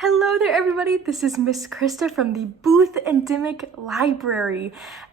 Hello there, everybody. This is Miss Krista from the Booth and Dimick Library.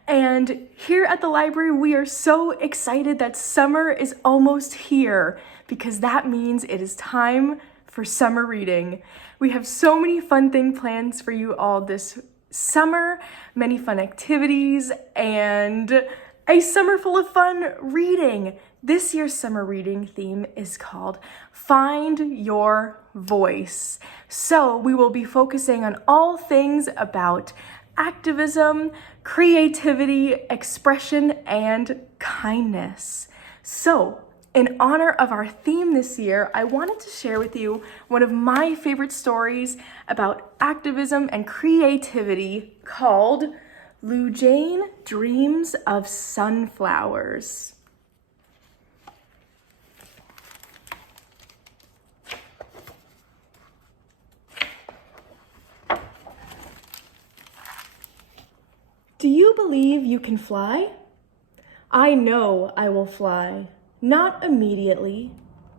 And here at the library, we are so excited that summer is almost here because that means it is time for summer reading. We have so many fun plans for you all this summer, many fun activities, and a summer full of fun reading. This year's summer reading theme is called Find Your Voice. So we will be focusing on all things about activism, creativity, expression, and kindness. So in honor of our theme this year, I wanted to share with you one of my favorite stories about activism and creativity called Lujanne Dreams of Sunflowers. Do you believe you can fly? I know I will fly, not immediately,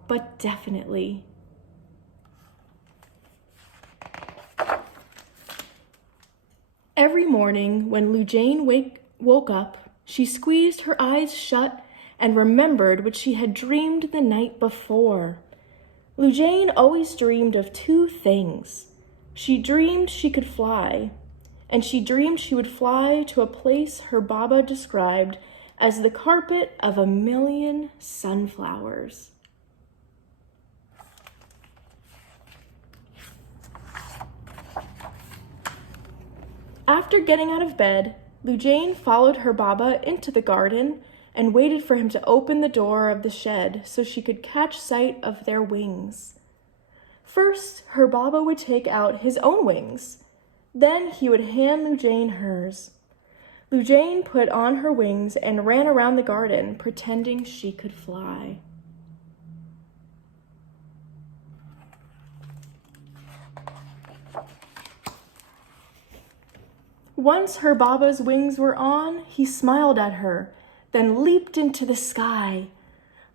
but definitely. Every morning when Lujanne woke up, she squeezed her eyes shut and remembered what she had dreamed the night before. Lujanne always dreamed of two things. She dreamed she could fly, and she dreamed she would fly to a place her Baba described as the carpet of 1,000,000 sunflowers. After getting out of bed, Lujanne followed her Baba into the garden and waited for him to open the door of the shed so she could catch sight of their wings. First, her Baba would take out his own wings. Then he would hand Lujanne hers. Lujanne put on her wings and ran around the garden, pretending she could fly. Once her Baba's wings were on, he smiled at her, then leaped into the sky.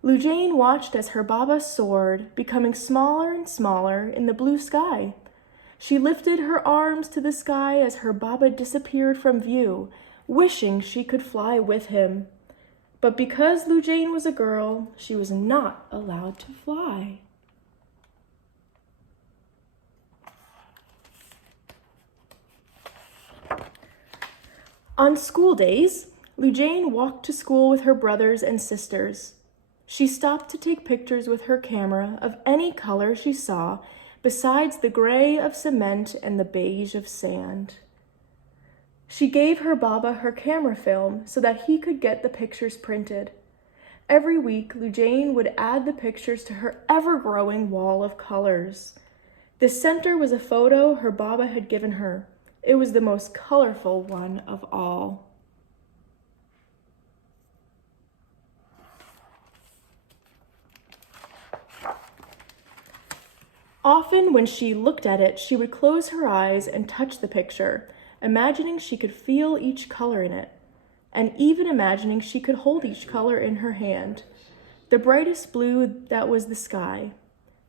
Lujanne watched as her Baba soared, becoming smaller and smaller in the blue sky. She lifted her arms to the sky as her Baba disappeared from view, wishing she could fly with him. But because Lujanne was a girl, she was not allowed to fly. On school days, Lujanne walked to school with her brothers and sisters. She stopped to take pictures with her camera of any color she saw besides the gray of cement and the beige of sand. She gave her Baba her camera film so that he could get the pictures printed. Every week, Lujanne would add the pictures to her ever-growing wall of colors. The center was a photo her Baba had given her. It was the most colorful one of all. Often when she looked at it, she would close her eyes and touch the picture, imagining she could feel each color in it, and even imagining she could hold each color in her hand. The brightest blue that was the sky,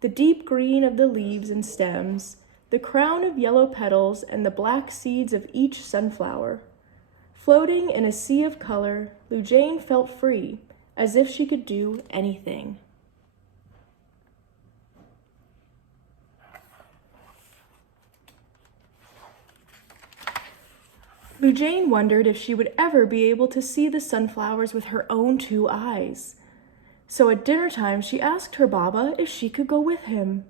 the deep green of the leaves and stems, the crown of yellow petals, and the black seeds of each sunflower. Floating in a sea of color, Lujanne felt free, as if she could do anything. Lujanne wondered if she would ever be able to see the sunflowers with her own two eyes. So at dinner time, she asked her Baba if she could go with him.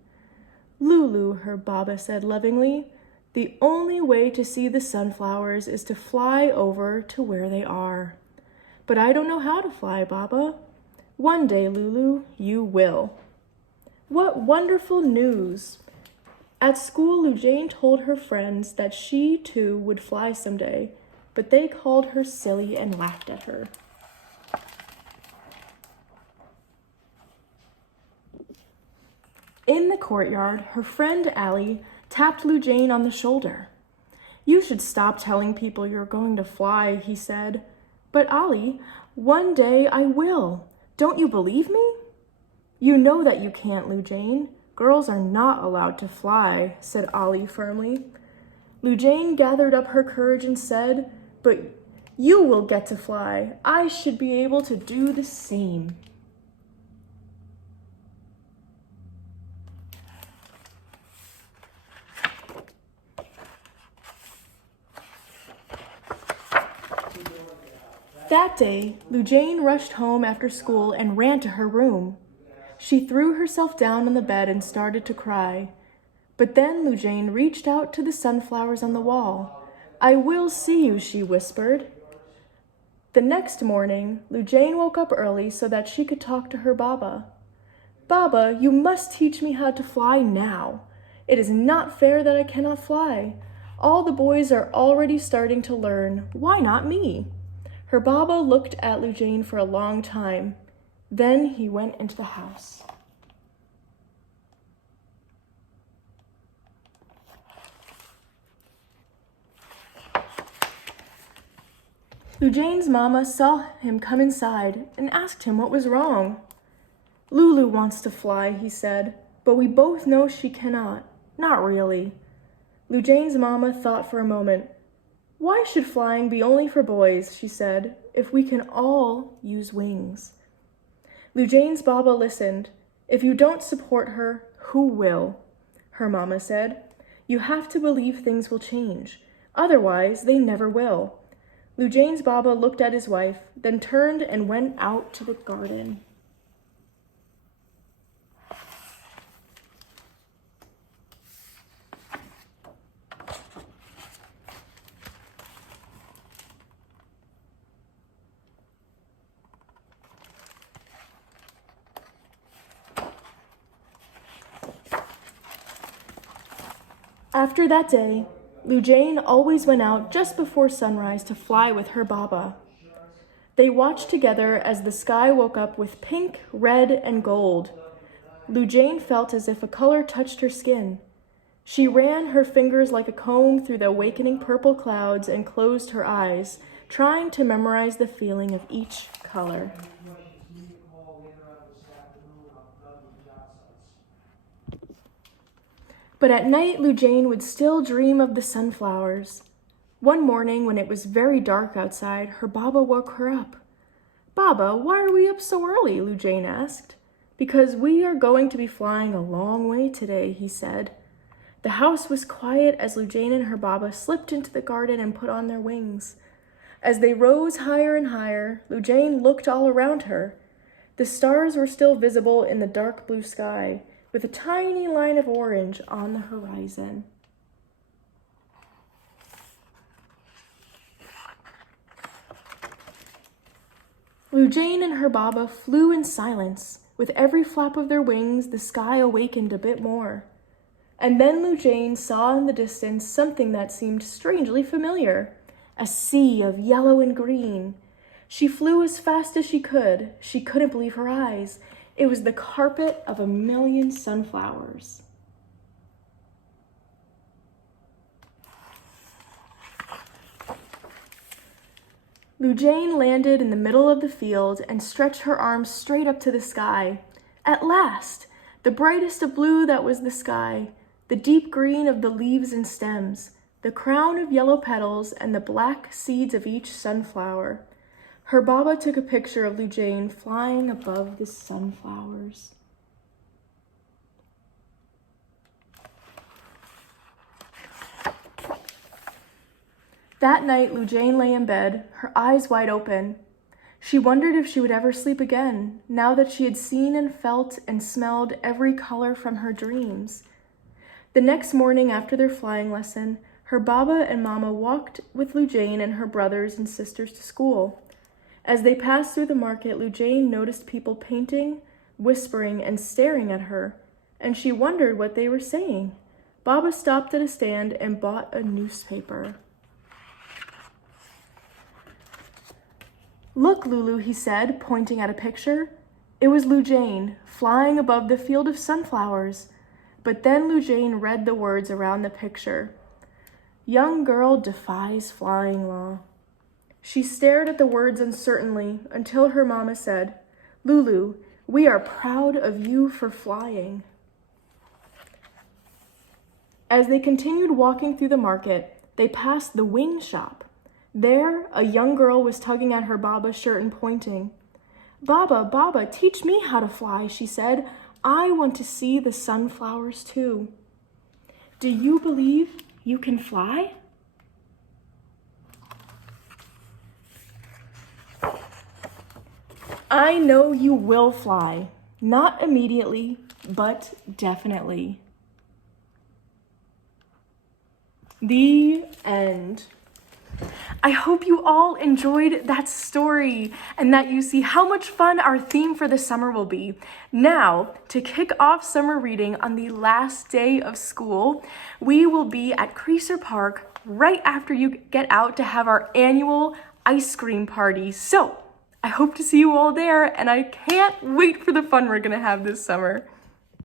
"Lulu," her Baba said lovingly, "the only way to see the sunflowers is to fly over to where they are. But I don't know how to fly, Baba." "One day, Lulu, you will." What wonderful news! At school, Lujanne told her friends that she too would fly someday, but they called her silly and laughed at her. In the courtyard, her friend Allie tapped Lujanne on the shoulder. "You should stop telling people you're going to fly," he said. "But Allie, one day I will. Don't you believe me?" "You know that you can't, Lujanne. Girls are not allowed to fly, said Ollie firmly. Lujane gathered up her courage and said, but you will get to fly. I should be able to do the same. That day, Lujane rushed home after school and ran to her room. She threw herself down on the bed and started to cry. But then Lujane reached out to the sunflowers on the wall. I will see you, she whispered. The next morning, Lujane woke up early so that she could talk to her Baba. Baba, you must teach me how to fly now. It is not fair that I cannot fly. All the boys are already starting to learn. Why not me? Her Baba looked at Lujane for a long time. Then he went into the house. Lujane's mama saw him come inside and asked him what was wrong. Lulu wants to fly, he said, but we both know she cannot. Not really. Lujane's mama thought for a moment. Why should flying be only for boys, she said, if we can all use wings? Lujane's Baba listened. If you don't support her, who will? Her mama said. You have to believe things will change. Otherwise, they never will. Lujane's Baba looked at his wife, then turned and went out to the garden. After that day, Lujane always went out just before sunrise to fly with her Baba. They watched together as the sky woke up with pink, red, and gold. Lujane felt as if a color touched her skin. She ran her fingers like a comb through the awakening purple clouds and closed her eyes, trying to memorize the feeling of each color. But at night, Lujane would still dream of the sunflowers. One morning, when it was very dark outside, her Baba woke her up. Baba, why are we up so early? Lujane asked. Because we are going to be flying a long way today, he said. The house was quiet as Lujane and her Baba slipped into the garden and put on their wings. As they rose higher and higher, Lujane looked all around her. The stars were still visible in the dark blue sky, with a tiny line of orange on the horizon. Lujane and her Baba flew in silence. With every flap of their wings, the sky awakened a bit more. And then Lujane saw in the distance something that seemed strangely familiar, a sea of yellow and green. She flew as fast as she could. She couldn't believe her eyes. It was the carpet of 1,000,000 sunflowers. Lujane landed in the middle of the field and stretched her arms straight up to the sky. At last, the brightest of blue that was the sky, the deep green of the leaves and stems, the crown of yellow petals, and the black seeds of each sunflower. Her Baba took a picture of Lujane flying above the sunflowers. That night, Lujane lay in bed, her eyes wide open. She wondered if she would ever sleep again, now that she had seen and felt and smelled every color from her dreams. The next morning after their flying lesson, her Baba and Mama walked with Lujane and her brothers and sisters to school. As they passed through the market, Lujane noticed people painting, whispering, and staring at her, and she wondered what they were saying. Baba stopped at a stand and bought a newspaper. Look, Lulu, he said, pointing at a picture. It was Lujane, flying above the field of sunflowers. But then Lujane read the words around the picture. Young girl defies flying law. She stared at the words uncertainly until her Mama said, Lulu, we are proud of you for flying. As they continued walking through the market, they passed the wing shop. There, a young girl was tugging at her Baba's shirt and pointing. "Baba, Baba, teach me how to fly," she said. "I want to see the sunflowers too." Do you believe you can fly? I know you will fly. Not immediately, but definitely. The end. I hope you all enjoyed that story and that you see how much fun our theme for the summer will be. Now, to kick off summer reading on the last day of school, we will be at Creaser Park right after you get out to have our annual ice cream party. So, I hope to see you all there, and I can't wait for the fun we're gonna have this summer.